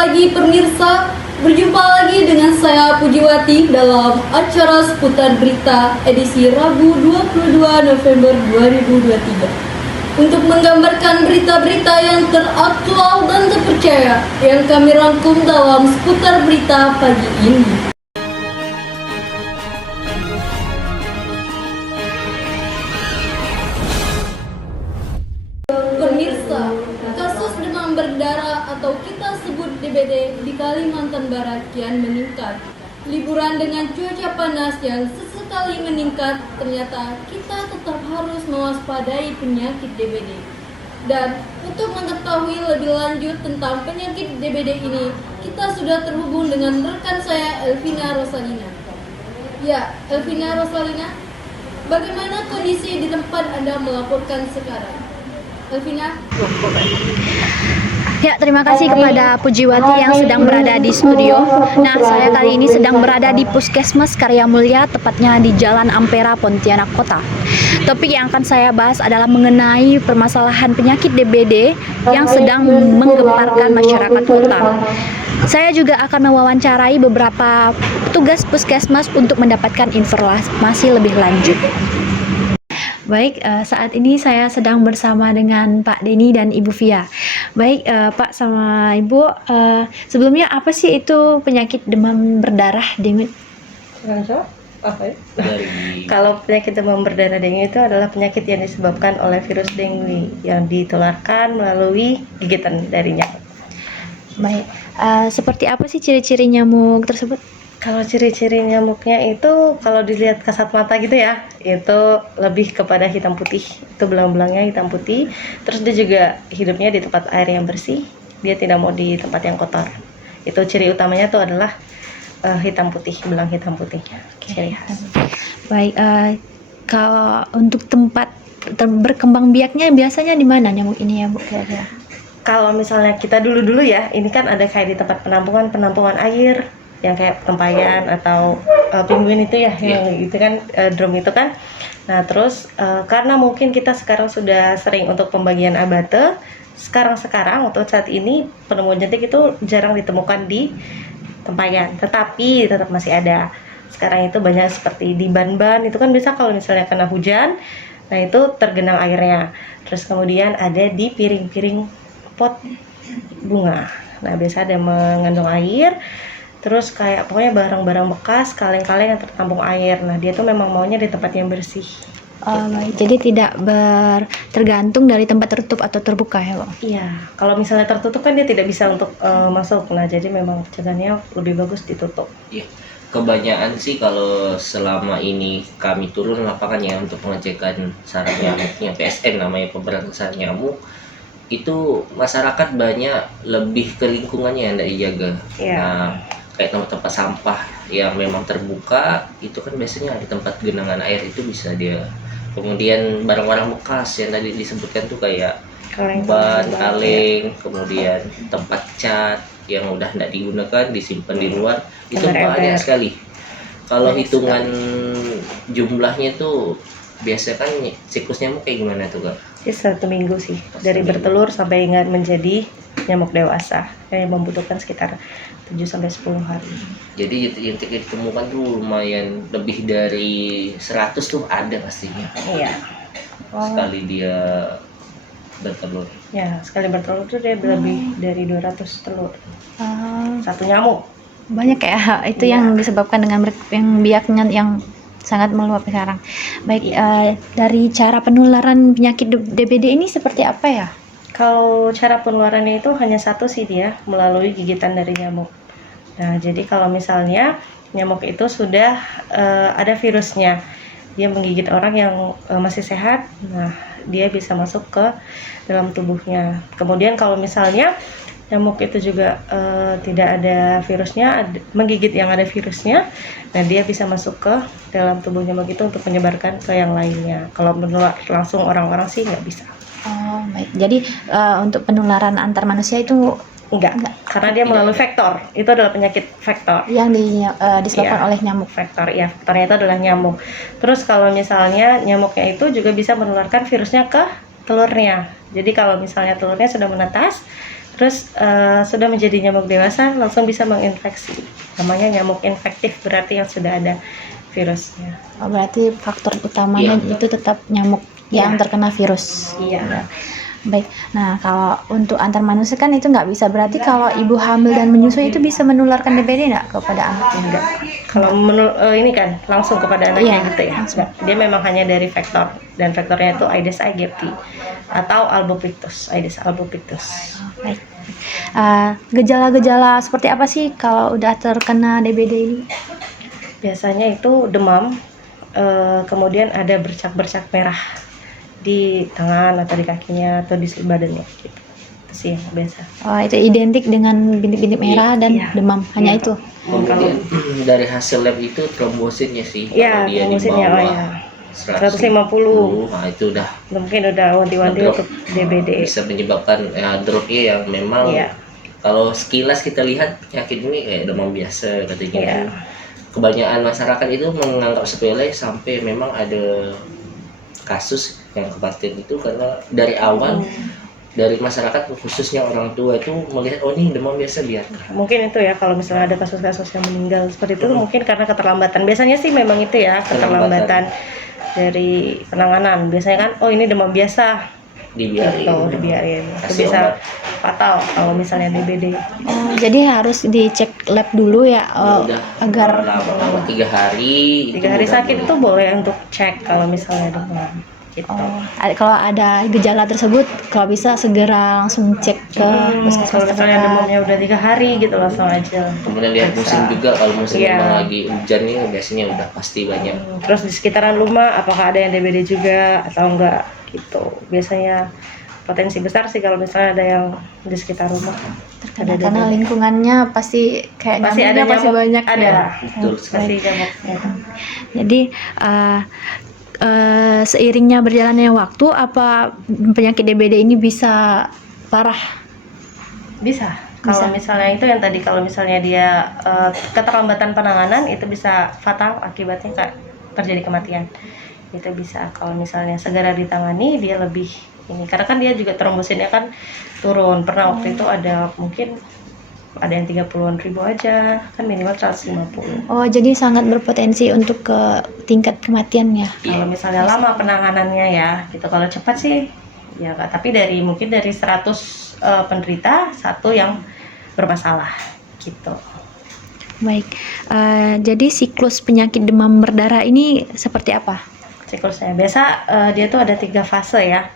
pagi pemirsa, berjumpa lagi dengan saya Pujiwati dalam acara seputar berita edisi Rabu 22 November 2023. Untuk menggambarkan berita-berita yang teraktual dan terpercaya yang kami rangkum dalam seputar berita pagi ini. Pemirsa, kasus demam berdarah atau kita sebut DBD di Kalimantan Barat kian meningkat. Liburan dengan cuaca panas yang sesekali meningkat, ternyata kita tetap harus mewaspadai penyakit DBD. Dan untuk mengetahui lebih lanjut tentang penyakit DBD ini, kita sudah terhubung dengan rekan saya Elvina Rosalina. Ya, Elvina Rosalina, bagaimana kondisi di tempat Anda melaporkan sekarang? Elvina? Ya, terima kasih kepada Pujiwati yang sedang berada di studio. Nah, saya kali ini sedang berada di Puskesmas Karya Mulia, tepatnya di Jalan Ampera, Pontianak Kota. Topik yang akan saya bahas adalah mengenai permasalahan penyakit DBD yang sedang menggemparkan masyarakat kota. Saya juga akan mewawancarai beberapa petugas puskesmas untuk mendapatkan informasi lebih lanjut. Baik, saat ini saya sedang bersama dengan Pak Denny dan Ibu Via. Baik, Pak sama Ibu, sebelumnya apa sih itu penyakit demam berdarah dengue? Apa ya? Kalau penyakit demam berdarah dengue itu adalah penyakit yang disebabkan oleh virus dengue yang ditularkan melalui gigitan dari nyamuk. Baik, seperti apa sih ciri-ciri nyamuk tersebut? Kalau ciri-ciri nyamuknya itu kalau dilihat kasat mata gitu ya, itu lebih kepada hitam putih. Itu belang-belangnya hitam putih. Terus dia juga hidupnya di tempat air yang bersih. Dia tidak mau di tempat yang kotor. Itu ciri utamanya tuh adalah hitam putih, belang hitam putih. Ciri khas. Baik, kalau untuk tempat berkembang biaknya biasanya di mana nyamuk ini ya, Bu? Kira-kira? Kalau misalnya kita dulu ya, ini kan ada kayak di tempat penampungan air yang kayak tempayan atau penguin itu ya, yang itu kan drum itu kan. Nah terus karena mungkin kita sekarang sudah sering untuk pembagian abate, sekarang untuk saat ini penemuan jentik itu jarang ditemukan di tempayan, tetapi tetap masih ada. Sekarang itu banyak seperti di ban-ban itu kan bisa kalau misalnya kena hujan, nah itu tergenang airnya. Terus kemudian ada di piring-piring pot bunga, nah biasa ada mengandung air. Terus kayak pokoknya barang-barang bekas, kaleng-kaleng yang tertampung air. Nah dia tuh memang maunya di tempat yang bersih. Baik. Jadi tidak tergantung dari tempat tertutup atau terbuka ya, Pak? Iya, kalau misalnya tertutup kan dia tidak bisa untuk masuk. Nah jadi memang pencegahannya lebih bagus ditutup. Iya, kebanyakan sih kalau selama ini kami turun lapangan ya untuk pengecekan sarang nyamuknya, PSN namanya, pemberantasan nyamuk, itu masyarakat banyak lebih ke lingkungannya yang tidak dijaga. Iya. Nah, kayak tempat-tempat sampah yang memang terbuka itu kan biasanya ada tempat genangan air, itu bisa dia. Kemudian barang-barang bekas yang tadi disebutkan tuh kayak ban, kaleng, kemudian tempat cat yang udah tidak digunakan disimpan di luar, itu banyak sekali. Kalau hitungan jumlahnya tuh biasanya kan siklus nyamuk kayak gimana tuh, Kak? Jadi 1 minggu sih, dari bertelur sampai menjadi nyamuk dewasa yang membutuhkan sekitar 7-10 hari. Jadi yang ditemukan tuh lumayan lebih dari 100 tuh ada pastinya. Iya. Sekali dia bertelur. Ya, sekali bertelur tuh dia lebih dari 200 telur. Satu nyamuk. Banyak ya, itu yang disebabkan dengan yang biaknya yang sangat meluap sekarang. Baik, dari cara penularan penyakit DBD ini seperti apa ya? Kalau cara penularannya itu hanya satu sih, dia melalui gigitan dari nyamuk. Nah, jadi kalau misalnya nyamuk itu sudah ada virusnya, dia menggigit orang yang masih sehat, nah dia bisa masuk ke dalam tubuhnya. Kemudian kalau misalnya nyamuk itu juga tidak ada virusnya, menggigit yang ada virusnya, nah dia bisa masuk ke dalam tubuh nyamuk itu untuk menyebarkan ke yang lainnya. Kalau menular langsung orang-orang sih nggak bisa. Oh, baik. Jadi untuk penularan antar manusia itu enggak. Karena dia melalui vektor. Itu adalah penyakit vektor yang disebabkan oleh nyamuk. Vektor, iya, vektornya itu adalah nyamuk. Terus kalau misalnya nyamuknya itu juga bisa menularkan virusnya ke telurnya. Jadi kalau misalnya telurnya sudah menetas, Terus sudah menjadi nyamuk dewasa langsung bisa menginfeksi. Namanya nyamuk infektif, berarti yang sudah ada virusnya. Oh, berarti faktor utamanya Iya. itu tetap nyamuk yang Iya. terkena virus. Iya. Baik. Nah, kalau untuk antar manusia kan itu nggak bisa. Berarti kalau ibu hamil dan menyusui itu bisa menularkan DBD nggak kepada anak? Enggak. Kalau ini kan langsung kepada anaknya Iya, gitu ya. langsung. Enggak. Dia memang hanya dari vektor, dan vektornya itu Aedes aegypti atau Albopictus, Aedes albopictus. Baik. Gejala-gejala seperti apa sih kalau udah terkena DBD ini? Biasanya itu demam, kemudian ada bercak-bercak merah di tangan atau di kakinya atau di seluruh badannya gitu. Itu sih yang biasa. Oh, itu identik dengan bintik-bintik merah dan Iya. demam. Hanya Iya. itu. Kemudian dari hasil lab itu trombositnya sih. Iya, Kalau dia di trombositnya, bawah oh ya. 150. Nah, itu udah Mungkin udah wanti-wanti ngedrop. untuk DBD. Bisa menyebabkan dropnya yang memang Iya. kalau sekilas kita lihat penyakit ini kayak demam biasa katanya. Iya. Kebanyakan masyarakat itu menganggap sepele sampai memang ada kasus yang kematian itu karena dari awal dari masyarakat khususnya orang tua itu melihat oh ini demam biasa biarkan. Mungkin itu ya, kalau misalnya ada kasus-kasus yang meninggal seperti itu mungkin karena keterlambatan. Biasanya sih memang itu ya, keterlambatan dari penanganan. Biasanya kan oh ini demam biasa Dibiarin. gitu, dibiarin. Itu Kasih bisa obat. fatal kalau misalnya DBD. Oh, jadi harus dicek lab dulu ya, Udah agar lama 3 hari. 3 hari udah sakit boleh. itu boleh untuk cek kalau misalnya demam gitu. kalau ada gejala tersebut, kalau bisa segera langsung cek ke puskesmas Kalau misalnya terdekat. demamnya udah 3 hari gitu langsung aja. Kemudian lihat musim juga, kalau musim Iya. memang lagi hujan nih biasanya udah pasti banyak. Terus di sekitaran rumah apakah ada yang DBD juga atau enggak gitu. Biasanya potensi besar sih kalau misalnya ada yang di sekitar rumah. Karena lingkungannya pasti kayak Pasti ada nyamuknya pasti nyamuk, banyak ada. ya. Betul sekali. Pasti nyamuk. Jadi seiringnya berjalannya waktu, apa penyakit DBD ini bisa parah? Bisa. Kalau misalnya itu yang tadi, kalau misalnya dia keterlambatan penanganan itu bisa fatal, akibatnya kayak terjadi kematian. Itu bisa. Kalau misalnya segera ditangani dia lebih ini, karena kan dia juga trombositnya kan turun. Pernah waktu itu ada mungkin ada yang 30-an ribu aja, kan minimal 150. Oh, jadi sangat berpotensi untuk ke tingkat kematian ya. Kalau misalnya lama penanganannya ya, gitu. Kalau cepat sih ya enggak, tapi mungkin dari 100 penderita satu yang bermasalah gitu. Baik. Jadi siklus penyakit demam berdarah ini seperti apa? Siklusnya biasa dia tuh ada 3 fase ya.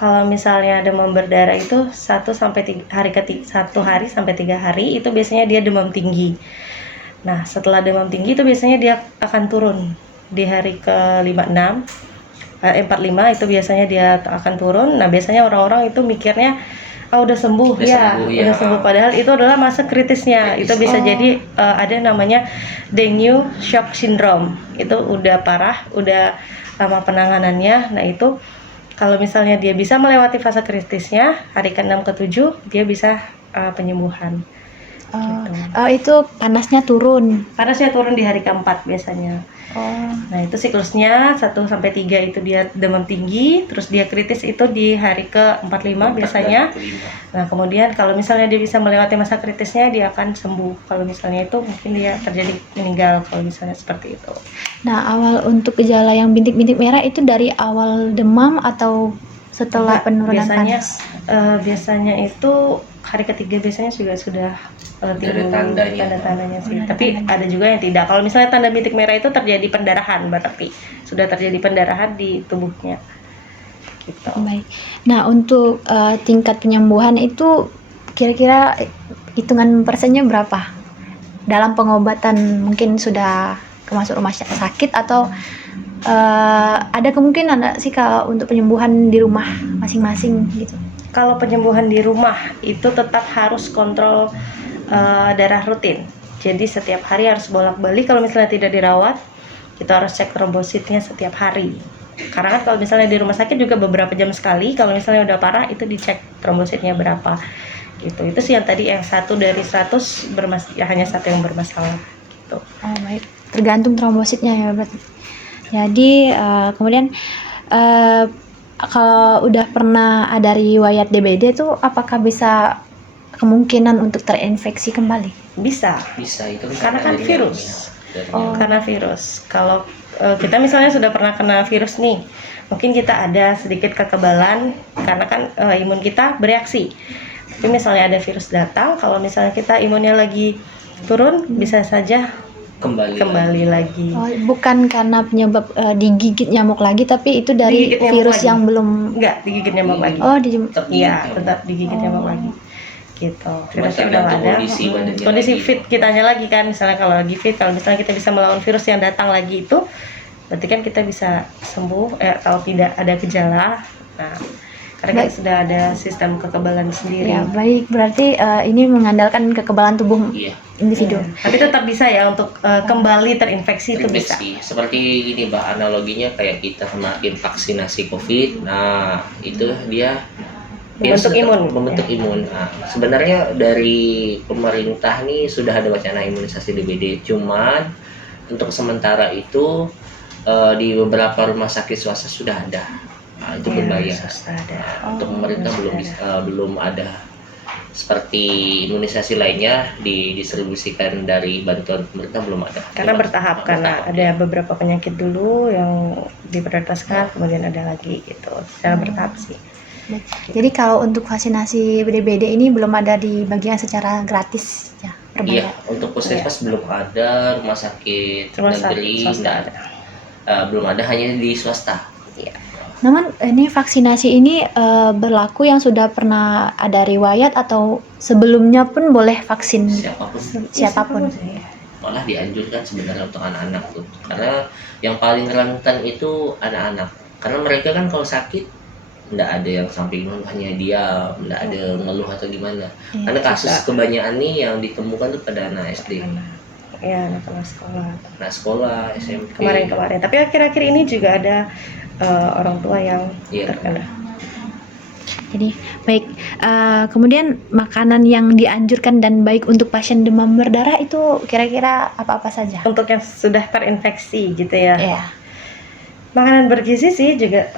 Kalau misalnya demam berdarah itu 1 hari sampai 3 hari itu biasanya dia demam tinggi. Nah, setelah demam tinggi itu biasanya dia akan turun di hari ke-45 itu biasanya dia akan turun. Nah, biasanya orang-orang itu mikirnya udah sembuh ya, udah sembuh, padahal itu adalah masa kritisnya. Itu bisa jadi ada namanya dengue shock syndrome. Itu udah parah, udah lama penanganannya. Nah, itu kalau misalnya dia bisa melewati fase kritisnya, hari ke-6 ke-7 dia bisa penyembuhan. Itu panasnya turun. Panasnya turun di hari ke-4 biasanya. Nah, itu siklusnya 1 sampai 3 itu dia demam tinggi, terus dia kritis itu di hari ke-45 biasanya. Nah, kemudian kalau misalnya dia bisa melewati masa kritisnya, dia akan sembuh. Kalau misalnya itu mungkin dia terjadi meninggal kalau misalnya seperti itu. Nah, awal untuk gejala yang bintik-bintik merah itu dari awal demam atau setelah penurunan panas? Biasanya itu hari ketiga biasanya juga sudah timbul tanda-tandanya sih. Tapi ada juga yang tidak. Kalau misalnya tanda bintik merah itu terjadi pendarahan, berarti sudah terjadi pendarahan di tubuhnya. Gitu. Baik. Nah, untuk tingkat penyembuhan itu kira-kira hitungan persennya berapa? Dalam pengobatan mungkin sudah masuk rumah sakit atau ada kemungkinan nggak sih kalau untuk penyembuhan di rumah masing-masing gitu? Kalau penyembuhan di rumah itu tetap harus kontrol darah rutin. Jadi setiap hari harus bolak-balik. Kalau misalnya tidak dirawat, kita harus cek trombositnya setiap hari. Karena kan kalau misalnya di rumah sakit juga beberapa jam sekali. Kalau misalnya udah parah itu dicek trombositnya berapa. Gitu. Itu sih yang tadi yang 1 dari 100 hanya 1 yang bermasalah. Gitu. Oh, baik. Tergantung trombositnya ya berarti. Jadi kemudian kalau udah pernah ada riwayat DBD tuh apakah bisa kemungkinan untuk terinfeksi kembali? Bisa. Bisa itu Karena kan dari virus. dari Oh. Karena virus. Kalau kita misalnya sudah pernah kena virus nih, mungkin kita ada sedikit kekebalan karena kan imun kita bereaksi. Tapi misalnya ada virus datang, kalau misalnya kita imunnya lagi turun, bisa saja kembali lagi. Oh, bukan karena penyebab digigit nyamuk lagi, tapi itu dari Digigit nyamuk virus lagi. yang belum. Enggak, digigit nyamuk lagi. Oh, Tetap Iya, gitu. tetap digigit nyamuk lagi. Gitu. Cuma Virusnya udah tergantung nggak ada. kondisi badannya Kondisi lagi. fit kitanya lagi kan. Misalnya kalau lagi fit, kalau misalnya kita bisa melawan virus yang datang lagi itu, berarti kan kita bisa sembuh kalau tidak ada gejala. Nah, karena kan Baik. sudah ada sistem kekebalan sendiri. Ya, baik. Berarti ini mengandalkan kekebalan tubuh Iya. individu. Tapi tetap bisa ya untuk kembali terinfeksi itu bisa. Terinfeksi. Seperti gini Mbak, analoginya kayak kita kemarin vaksinasi COVID. Nah, itu dia Membentuk tetap imun. membentuk imun. Nah, sebenarnya dari pemerintah nih sudah ada wacana imunisasi DBD, cuman untuk sementara itu di beberapa rumah sakit swasta sudah ada. Nah, itu Iya, berbayar. swasta ada. Nah, untuk pemerintah belum ada. bisa, belum ada seperti imunisasi lainnya didistribusikan dari bantuan pemerintah, belum ada. Karena bertahap, karena Bertahap, ada ya. beberapa penyakit dulu yang diprioritaskan, kemudian ada lagi gitu. Secara bertahap sih. Baik. Jadi kalau untuk vaksinasi DBD ini belum ada dibagikan secara gratis ya, Iya, berbayar. untuk puskesmas belum ada, rumah sakit Rumah negeri sakit swasta ada. belum ada, hanya di swasta. Iya. Namun ini vaksinasi ini berlaku yang sudah pernah ada riwayat atau sebelumnya pun boleh vaksin siapapun. Malah dianjurkan sebenarnya untuk anak-anak tuh, karena yang paling rentan itu anak-anak, karena mereka kan kalau sakit nggak ada yang sampai hanya dia nggak ada ngeluh atau gimana. Iya, Karena kasus bisa. kebanyakan nih yang ditemukan tuh pada anak SD, Ya, anak-anak sekolah. anak sekolah, SMP. Kemarin-kemarin. Tapi akhir-akhir ini juga ada orang tua yang Iya. terkena. Jadi baik. Kemudian makanan yang dianjurkan dan baik untuk pasien demam berdarah itu kira-kira apa-apa saja? Untuk yang sudah terinfeksi gitu ya. Ya. Makanan bergizi sih juga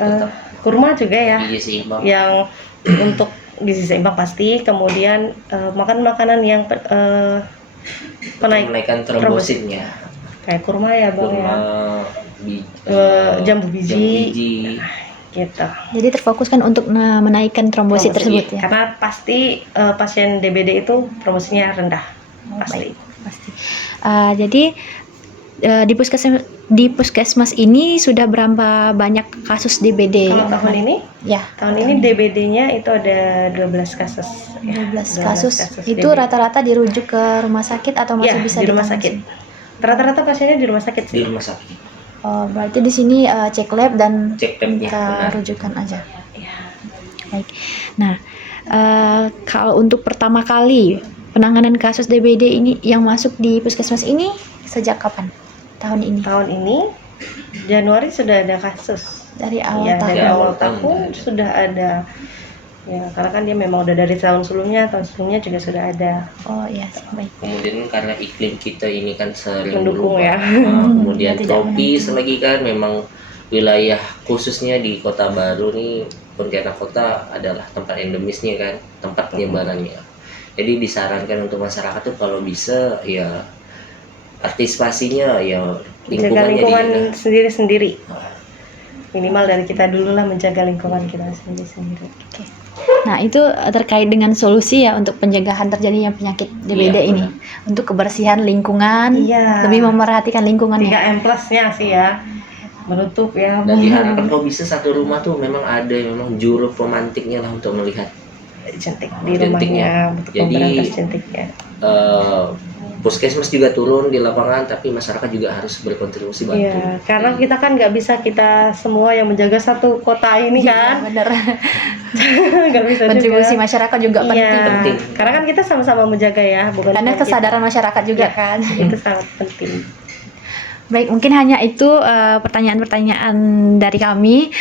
kurma juga ya. Gizi seimbang. Yang untuk gizi seimbang pasti, kemudian makan makanan yang Menaikkan trombositnya. kayak kurma ya bang Kurma, ya, jambu biji, gitu. Jadi terfokuskan untuk menaikkan trombosit Trombositnya. tersebut ya. Karena pasti pasien DBD itu trombositnya rendah, pasti. Baik, pasti. Jadi di puskesmas ini sudah berapa banyak kasus DBD? Kalau tahun ini, Ya, DBD-nya itu ada 12 kasus. ya. 12 kasus. Itu DBD. rata-rata dirujuk ke rumah sakit atau masih Ya, bisa di rumah ditangani? sakit. Rata-rata pasiennya di rumah sakit Di sih. rumah sakit. Oh, berarti di sini cek lab dan Cek labnya, kita benar. rujukan aja. Ya. Baik. Nah, kalau untuk pertama kali penanganan kasus DBD ini yang masuk di puskesmas ini sejak kapan? Tahun ini? Tahun ini Januari sudah ada kasus. Dari awal Ya, tahun. dari Ya, awal awal tahun tahun ada. sudah ada. Ya, karena kan dia memang udah dari tahun sebelumnya juga sudah ada. Oh iya, baik. Kemudian karena iklim kita ini kan sering Mendukung berubah. ya. Kemudian Tidak tropis menentu. lagi kan, memang wilayah khususnya di Kota Baru nih, Pontianak Kota adalah tempat endemisnya kan, tempat penyebarannya. Jadi disarankan untuk masyarakat tuh kalau bisa ya partisipasinya ya Menjaga lingkungannya lingkungan dijaga. sendiri-sendiri. Minimal dari kita dulu lah menjaga lingkungan kita sendiri-sendiri. Oke. Nah, itu terkait dengan solusi ya untuk pencegahan terjadinya penyakit DBD Iya, ini. Untuk kebersihan lingkungan, Iya. lebih memperhatikan lingkungan ya. 3M plus-nya sih ya. Menutup ya. Dan diharapkan kalau bisa satu rumah tuh memang ada memang juru pemantiknya lah untuk melihat Jentik di Jentiknya. rumahnya untuk Jadi, memberantas jentiknya. puskesmas juga turun di lapangan, tapi masyarakat juga harus berkontribusi bantu. Iya, karena kita kan nggak bisa kita semua yang menjaga satu kota ini kan. Iya, benar. Nggak bisa Kontribusi juga. masyarakat juga Iya, penting. Penting. karena kan kita sama-sama menjaga ya, bukan Karena cuma kita. kesadaran masyarakat juga Iya. kan. Itu sangat penting. Baik, mungkin hanya itu pertanyaan-pertanyaan dari kami.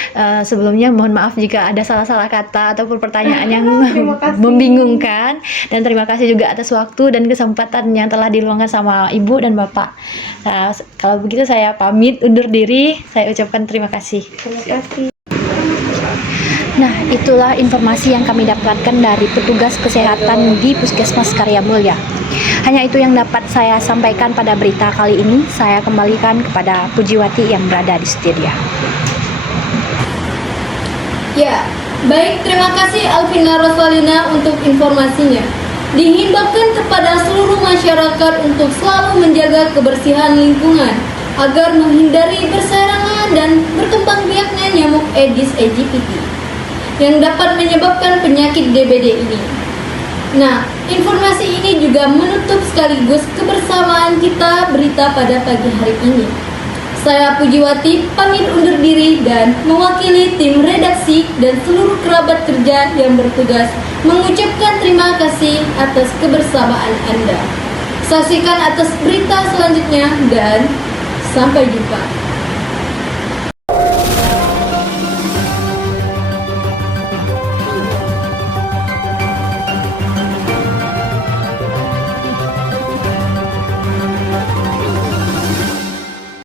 Sebelumnya mohon maaf jika ada salah-salah kata ataupun pertanyaan yang Terima kasih. membingungkan. Dan terima kasih juga atas waktu dan kesempatan yang telah diluangkan sama Ibu dan Bapak. Nah, kalau begitu saya pamit undur diri. Saya ucapkan terima kasih. Terima kasih. Nah, itulah informasi yang kami dapatkan dari petugas kesehatan di Puskesmas Karya Mulia. Hanya itu yang dapat saya sampaikan pada berita kali ini. Saya kembalikan kepada Pujiwati yang berada di studio. Ya, baik, terima kasih Alvina Rosalina untuk informasinya. Dihimbaukan kepada seluruh masyarakat untuk selalu menjaga kebersihan lingkungan agar menghindari berserakan dan berkembang biaknya nyamuk Aedes aegypti yang dapat menyebabkan penyakit DBD ini. Nah, informasi ini juga menutup sekaligus kebersamaan kita berita pada pagi hari ini. Saya Pujiwati pamit undur diri dan mewakili tim redaksi dan seluruh kerabat kerja yang bertugas mengucapkan terima kasih atas kebersamaan Anda. Saksikan atas berita selanjutnya dan sampai jumpa.